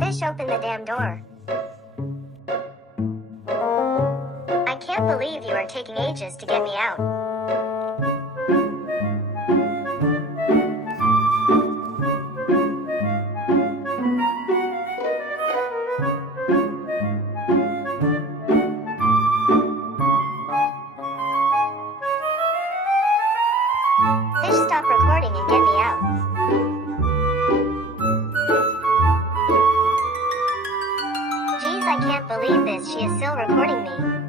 Fish, open the damn door. I can't believe you are taking ages to get me out. Fish, stop recording and get me out. Jeez, I can't believe this. She is still recording me.